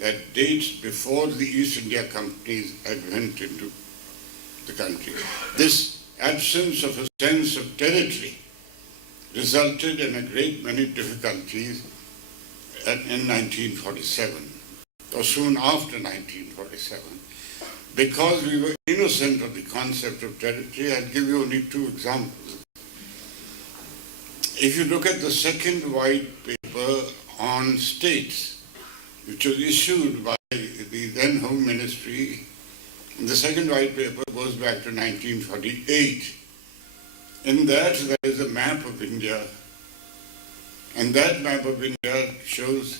that dates before the East India Company's advent into the country. This absence of a sense of territory resulted in a great many difficulties in 1947, or soon after 1947. Because we were innocent of the concept of territory, I'll give you only two examples. If you look at the second white paper on states, which was issued by the then Home Ministry, the second white paper goes back to 1948. In that, there is a map of India, and that map of India shows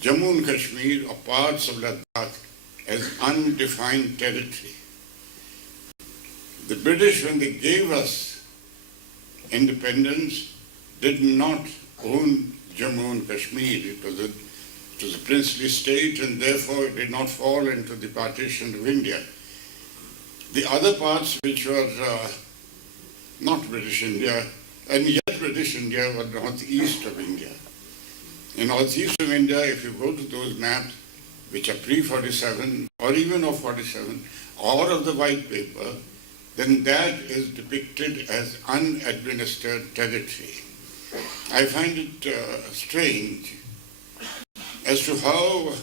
Jammu and Kashmir or parts of Ladakh as undefined territory. The British, when they gave us independence, did not own Jammu and Kashmir. It was a princely state, and therefore it did not fall into the partition of India. The other parts which were not British India, and yet British India, were northeast of India. In northeast of India, if you go to those maps, which are pre-47, or even of 47, or of the white paper, then that is depicted as unadministered territory. I find it strange as to how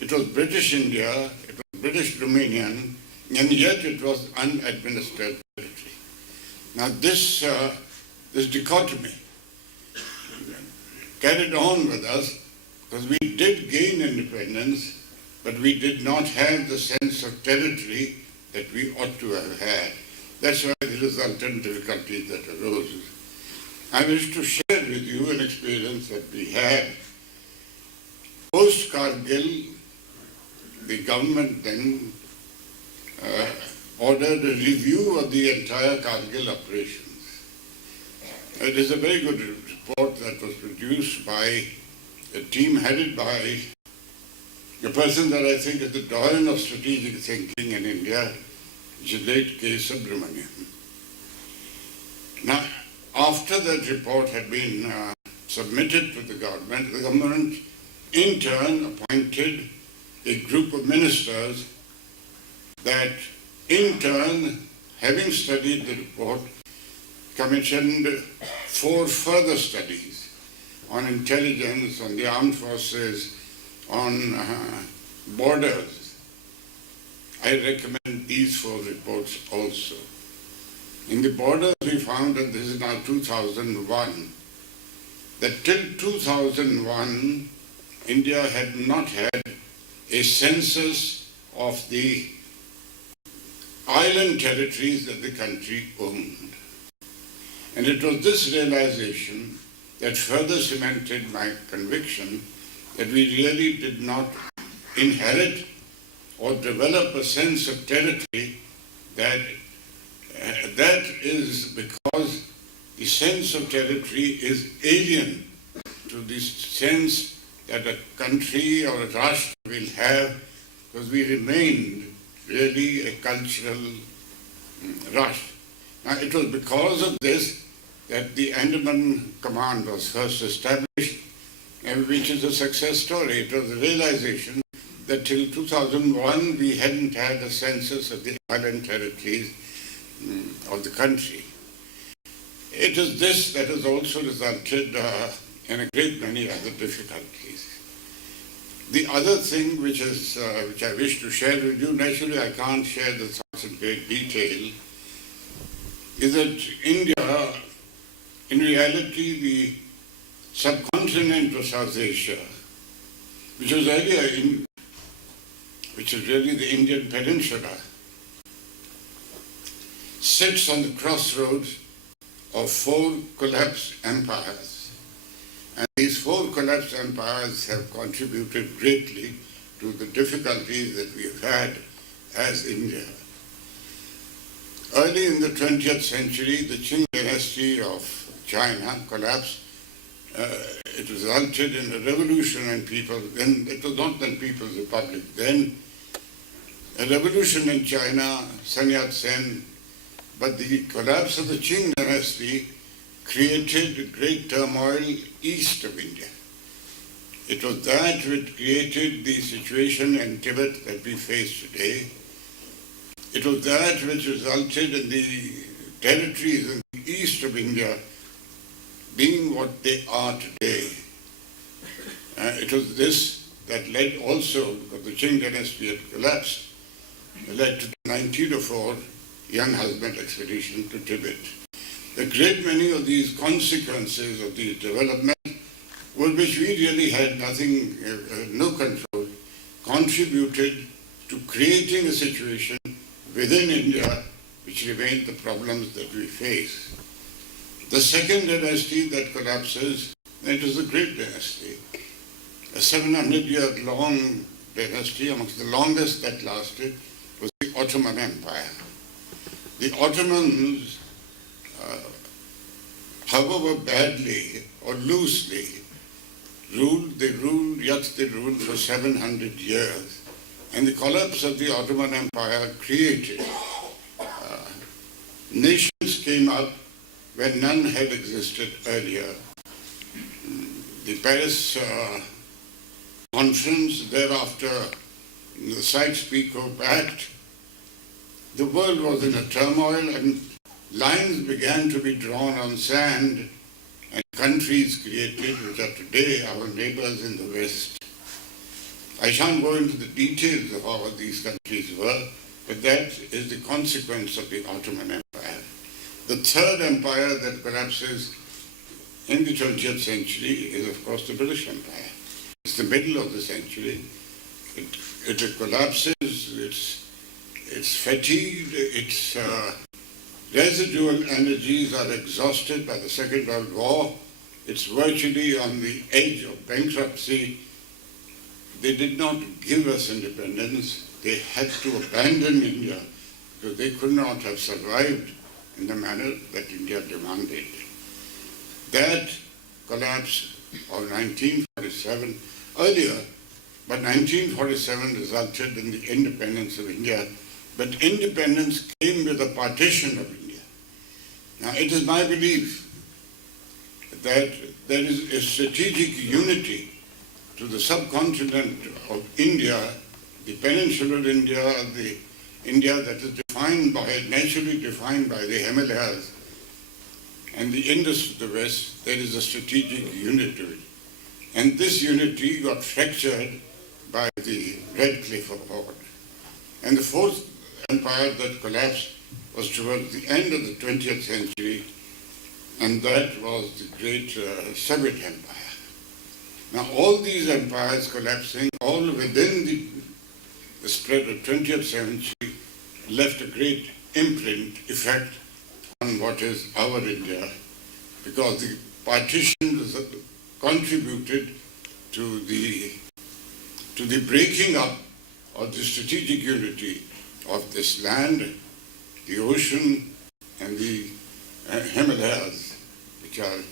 it was British India, it was British Dominion, and yet it was unadministered territory. Now this dichotomy carried on with us, because we did gain independence, but we did not have the sense of territory that we ought to have had. That's why the resultant difficulties that arose. I wish to share with you an experience that we had. Post-Kargil, the government then ordered a review of the entire Kargil operations. It is a very good report that was produced by a team headed by a person that I think is the doyen of strategic thinking in India, which is late K. Subramanian. Now, after that report had been submitted to the government in turn appointed a group of ministers that in turn, having studied the report, commissioned 4 further studies on intelligence, on the armed forces, on borders. I recommend these 4 reports also. In the borders we found, and this is now 2001, that till 2001, India had not had a census of the island territories that the country owned. And it was this realization that further cemented my conviction that we really did not inherit or develop a sense of territory, that is because the sense of territory is alien to the sense that a country or a rashtra will have, because we remained really a cultural rashtra. Now, it was because of this that the Andaman Command was first established, and which is a success story. It was a realization that till 2001 we hadn't had a census of the island territories of the country. It is this that has also resulted in a great many other difficulties. The other thing which I wish to share with you, naturally I can't share the thoughts in great detail, is that India, in reality, the subcontinent of South Asia, which is really the Indian peninsula, sits on the crossroads of 4 collapsed empires. And these 4 collapsed empires have contributed greatly to the difficulties that we have had as India. Early in the 20th century, the Qing dynasty of China collapsed. It resulted in a revolution in people. Then it was not the People's Republic. Then a revolution in China, Sun Yat-sen. But the collapse of the Qing dynasty created great turmoil east of India. It was that which created the situation in Tibet that we face today. It was that which resulted in the territories in the east of India being what they are today. It was this that led also, because the Qing dynasty had collapsed, led to the 1904 young husband expedition to Tibet. A great many of these consequences of these developments, with which we really had nothing, no control, contributed to creating a situation within India which remained the problems that we face. The second dynasty that collapses, it was a great dynasty, a 700-year-long dynasty, amongst the longest that lasted, was the Ottoman Empire. The Ottomans, however badly or loosely, they ruled for 700 years. And the collapse of the Ottoman Empire created nations came up where none had existed earlier. The Paris Conference, thereafter the Sykes-Picot Pact, the world was in a turmoil and lines began to be drawn on sand and countries created which are today our neighbors in the West. I shan't go into the details of how these countries were, but that is the consequence of the Ottoman Empire. The third empire that collapses in the 20th century is, of course, the British Empire. It's the middle of the century. It collapses, it's fatigued, its residual energies are exhausted by the Second World War. It's virtually on the edge of bankruptcy. They did not give us independence. They had to abandon India because they could not have survived in the manner that India demanded. That collapse of 1947, earlier, but 1947 resulted in the independence of India. But independence came with a partition of India. Now, it is my belief that there is a strategic unity to the subcontinent of India, the peninsular India, the India that is naturally defined by the Himalayas and the Indus to the west. There is a strategic unity to it. And this unity got fractured by the Red Cliff Accord. And the fourth empire that collapsed was towards the end of the 20th century, and that was the great Soviet Empire. Now, all these empires collapsing, all within the spread of 20th century, left a great imprint, effect on what is our India, because the partitions contributed to the breaking up of the strategic unity of this land, the ocean, and the Himalayas, which are.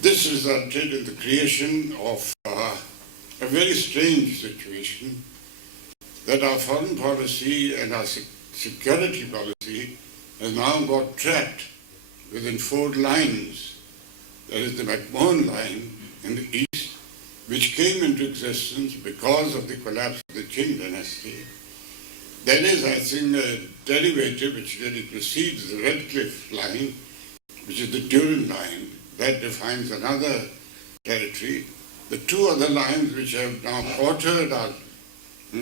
This resulted in the creation of a very strange situation, that our foreign policy and our security policy has now got trapped within four lines. There is the McMahon line in the east, which came into existence because of the collapse of the Qing dynasty. There is, I think, a derivative which really precedes the Red Cliff line, which is the Durin line. That defines another territory. The two other lines which have now quartered our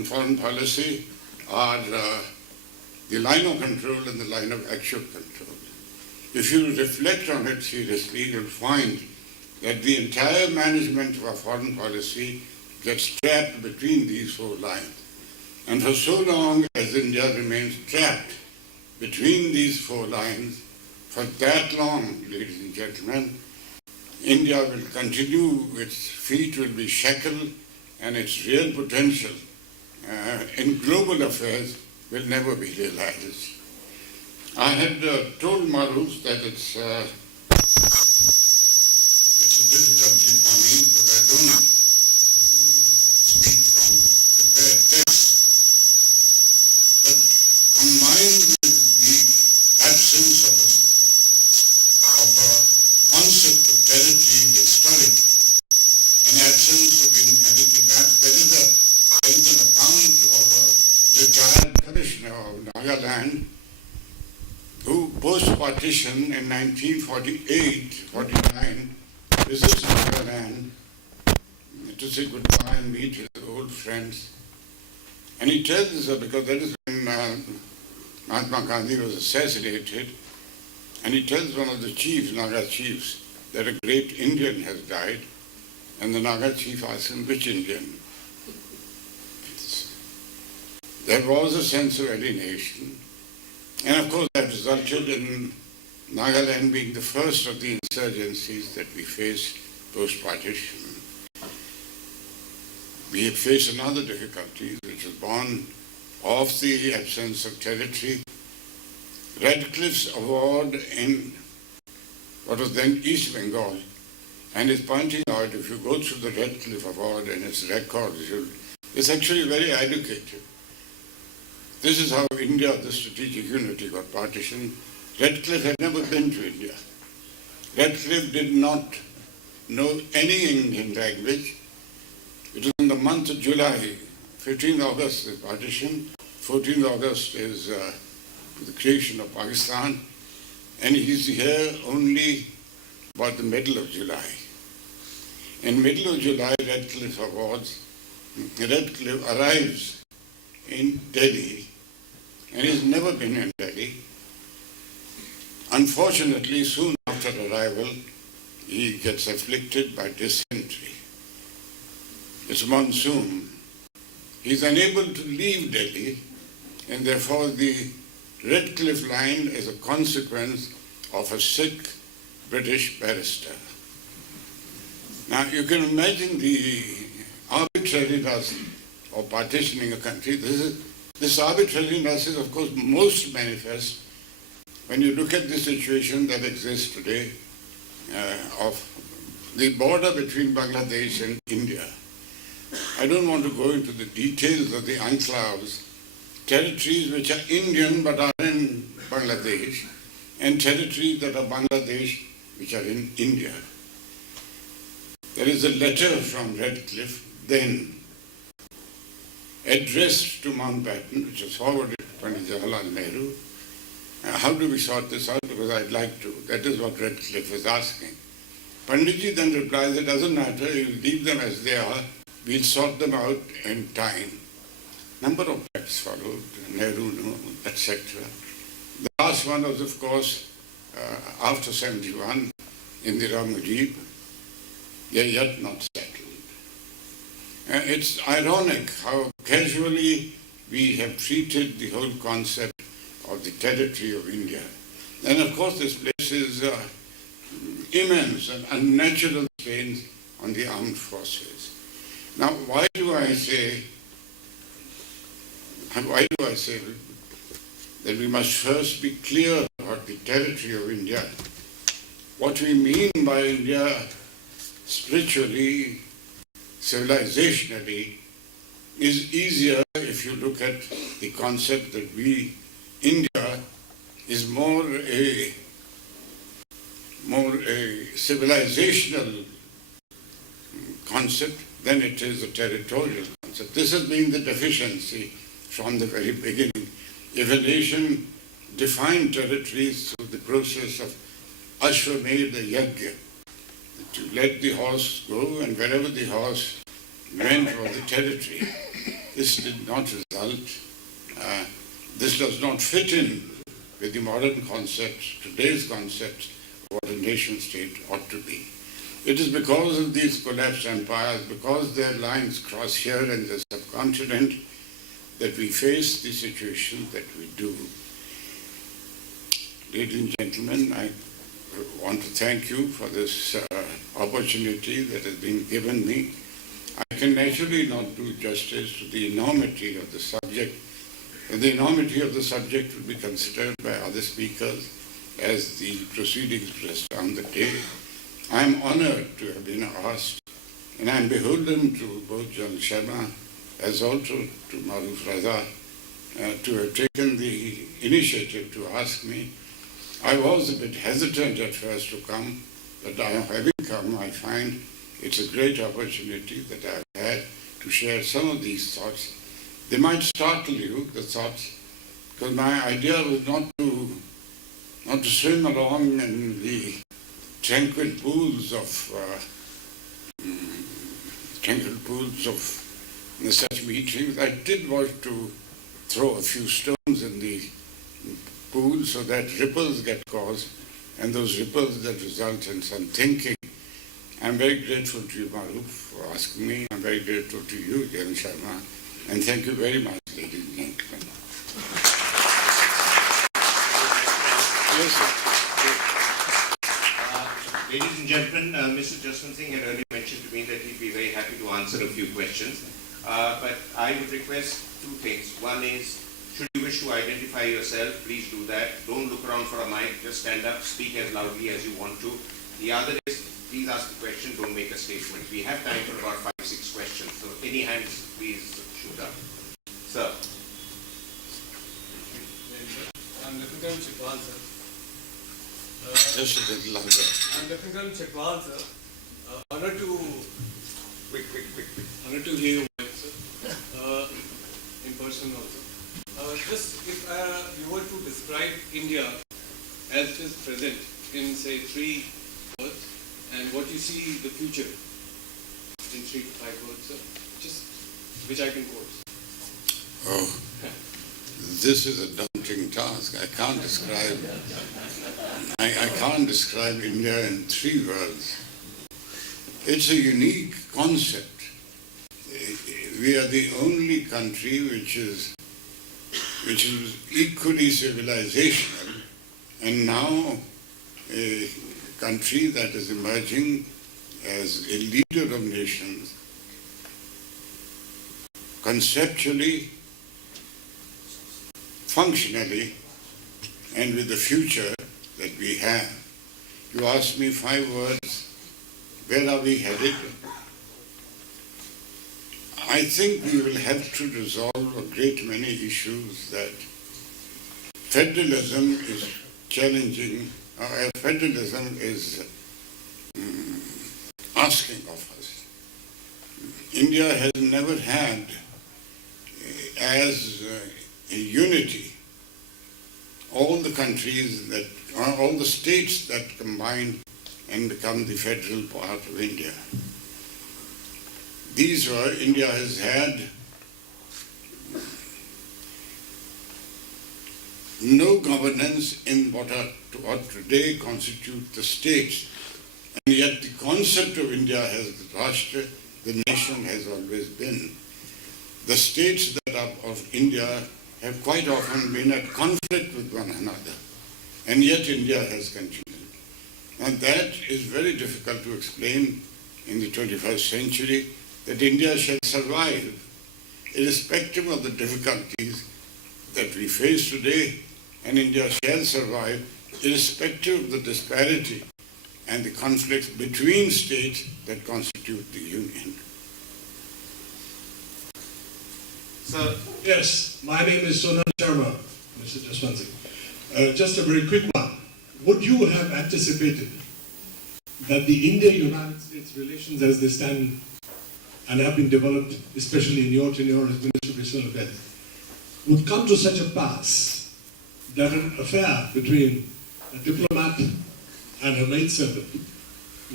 foreign policy are the line of control and the line of actual control. If you reflect on it seriously, you'll find that the entire management of our foreign policy gets trapped between these four lines. And for so long as India remains trapped between these four lines, for that long, ladies and gentlemen, India will continue, its feet will be shackled, and its real potential in global affairs will never be realized. I had told Maruf that it's a difficulty for me because I don't speak from prepared text. But combined with the absence of a concept of territory historically, an absence Nagaland, who post-partition in 1948-49 visits Nagaland to say goodbye and meet his old friends. And he tells her, because that is when Mahatma Gandhi was assassinated, and he tells one of the chiefs, Naga chiefs, that a great Indian has died, and the Naga chief asks him, which Indian? There was a sense of alienation, and of course that resulted in Nagaland being the first of the insurgencies that we faced post-partition. We have faced another difficulty, which was born of the absence of territory. Radcliffe's award in what was then East Bengal, and is pointing out, if you go through the Radcliffe Award and its records, it's actually very educative. This is how India, the strategic unity, got partitioned. Radcliffe had never been to India. Radcliffe did not know any Indian language. It was in the month of July, 15th August is partition, 14th August is the creation of Pakistan, and he's here only about the middle of July. In middle of July, Radcliffe arrives in Delhi, and he's never been in Delhi. Unfortunately, soon after arrival, he gets afflicted by dysentery. It's monsoon. He's unable to leave Delhi, and therefore the Radcliffe line is a consequence of a sick British barrister. Now you can imagine the arbitrariness of partitioning a country. This arbitrariness is of course most manifest when you look at the situation that exists today of the border between Bangladesh and India. I don't want to go into the details of the enclaves, territories which are Indian but are in Bangladesh, and territories that are Bangladesh which are in India. There is a letter from Radcliffe then addressed to Mountbatten, which was forwarded to Pandit Jawaharlal Nehru. How do we sort this out? Because I'd like to. That is what Radcliffe is asking. Panditji then replies, it doesn't matter, you leave them as they are, we'll sort them out in time. Number of texts followed, Nehru, etc. The last one was, of course, after 71, Indira Mujib. They are yet not settled. It's ironic how casually we have treated the whole concept of the territory of India. And of course this places immense and unnatural strains on the armed forces. Now why do I say that we must first be clear about the territory of India? What we mean by India spiritually, civilisationally, is easier if you look at the concept that India is more a civilisational concept than it is a territorial concept. This has been the deficiency from the very beginning. If a nation defined territories through the process of Ashwamedha Yajna, to let the horse go, and wherever the horse went was the territory. This did not result, this does not fit in with the modern concepts, today's concepts of what a nation state ought to be. It is because of these collapsed empires, because their lines cross here in the subcontinent, that we face the situation that we do. Ladies and gentlemen, I want to thank you for this opportunity that has been given me. I can naturally not do justice to the enormity of the subject. And the enormity of the subject will be considered by other speakers as the proceedings press down the day. I am honored to have been asked, and I am beholden to both John Sharma as also to Maruf Raza to have taken the initiative to ask me. I was a bit hesitant at first to come, but having come, I find it's a great opportunity that I've had to share some of these thoughts. They might startle you, the thoughts, Because my idea was not to swim along in the tranquil pools of such meetings. I did want to throw a few stones in the pool so that ripples get caused, and those ripples that result in some thinking. I'm very grateful to you, Maruf, for asking me. I'm very grateful to you, Jan Sharma, and thank you very much, ladies and gentlemen. Yes, sir. Ladies and gentlemen, Mr. Jaswant Singh had earlier mentioned to me that he'd be very happy to answer a few questions. But I would request two things. One is, should you wish to identify yourself, please do that. Don't look around for a mic, just stand up, speak as loudly as you want to. The other is, please ask the question, don't make a statement. We have time for about 5-6 questions, so any hands, please shoot up. Sir. I'm Lieutenant Chitwal, sir. Just a little louder. I'm Lieutenant Chitwal, sir. Honored to Quick. honored to hear your voice, sir. In person also. Just if you were to describe India as it is present in say 3 words, and what you see the future in 3 to 5 words, sir, just which I can quote. Oh, this is a daunting task. I can't describe India in 3 words. It's a unique concept. We are the only country which is equally civilisational, and now a country that is emerging as a leader of nations, conceptually, functionally, and with the future that we have. You ask me 5 words, where are we headed? I think we will have to resolve a great many issues that federalism is challenging, federalism is asking of us. India has never had as a unity all the countries that, all the states that combine and become the federal part of India. These were, India has had no governance in what today constitute the states, and yet the concept of India as the Rashtra, the nation, has always been. The states that are of India have quite often been at conflict with one another, and yet India has continued. And that is very difficult to explain in the 21st century, that India shall survive, irrespective of the difficulties that we face today, and India shall survive, irrespective of the disparity and the conflicts between states that constitute the Union. Sir. Yes, my name is Sonal Sharma, Mr. Jaswant Singh. Just a very quick one. Would you have anticipated that the India-United States relations as they stand and have been developed, especially in your tenure as Minister of External Affairs, would come to such a pass that an affair between a diplomat and her maidservant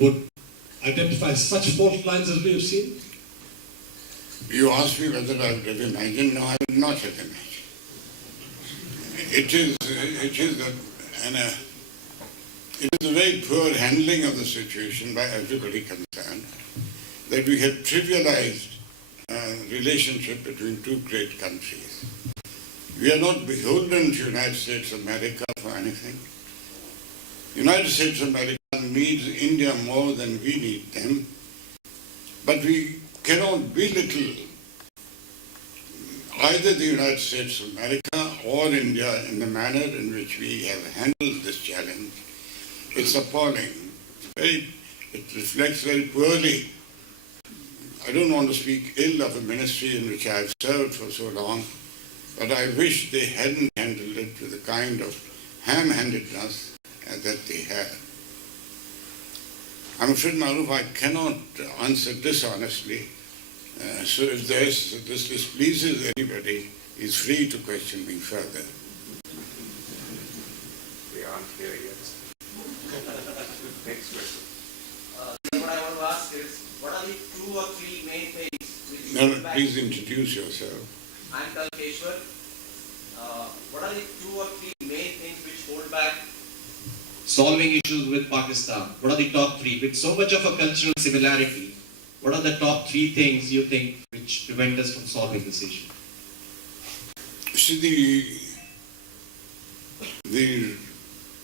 would identify such fault lines as we have seen? You asked me whether I would have imagined. No, I would not have imagined. It is a very poor handling of the situation by everybody concerned, that we have trivialized relationship between 2 great countries. We are not beholden to United States of America for anything. United States of America needs India more than we need them, but we cannot belittle either the United States of America or India in the manner in which we have handled this challenge. It's appalling. It reflects very poorly. I don't want to speak ill of a ministry in which I have served for so long, but I wish they hadn't handled it with the kind of ham-handedness that they have. I'm afraid, Maruf, I cannot answer dishonestly. So if this displeases anybody, he's free to question me further. can't hear you. Next question. What I want to ask is, what are the 2 or 3 main things which No, hold back? please introduce yourself. I'm Kalkeshwar. What are the 2 or 3 main things which hold back solving issues with Pakistan? What are the top 3? With so much of a cultural similarity, what are the top 3 things you think which prevent us from solving this issue? See, the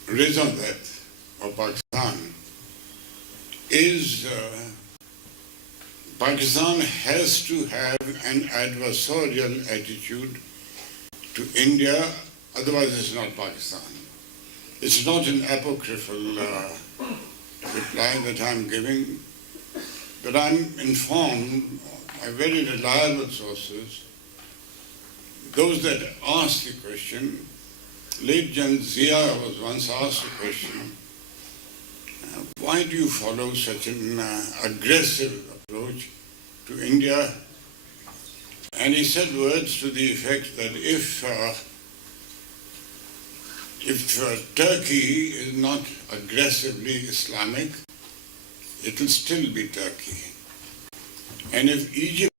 raison d'etre of Pakistan is Pakistan has to have an adversarial attitude to India, otherwise it's not Pakistan. It's not an apocryphal reply that I'm giving, but I'm informed by very reliable sources, those that ask the question. Late Jan Zia was once asked a question, why do you follow such an aggressive approach to India? And he said words to the effect that if Turkey is not aggressively Islamic, it will still be Turkey. And if Egypt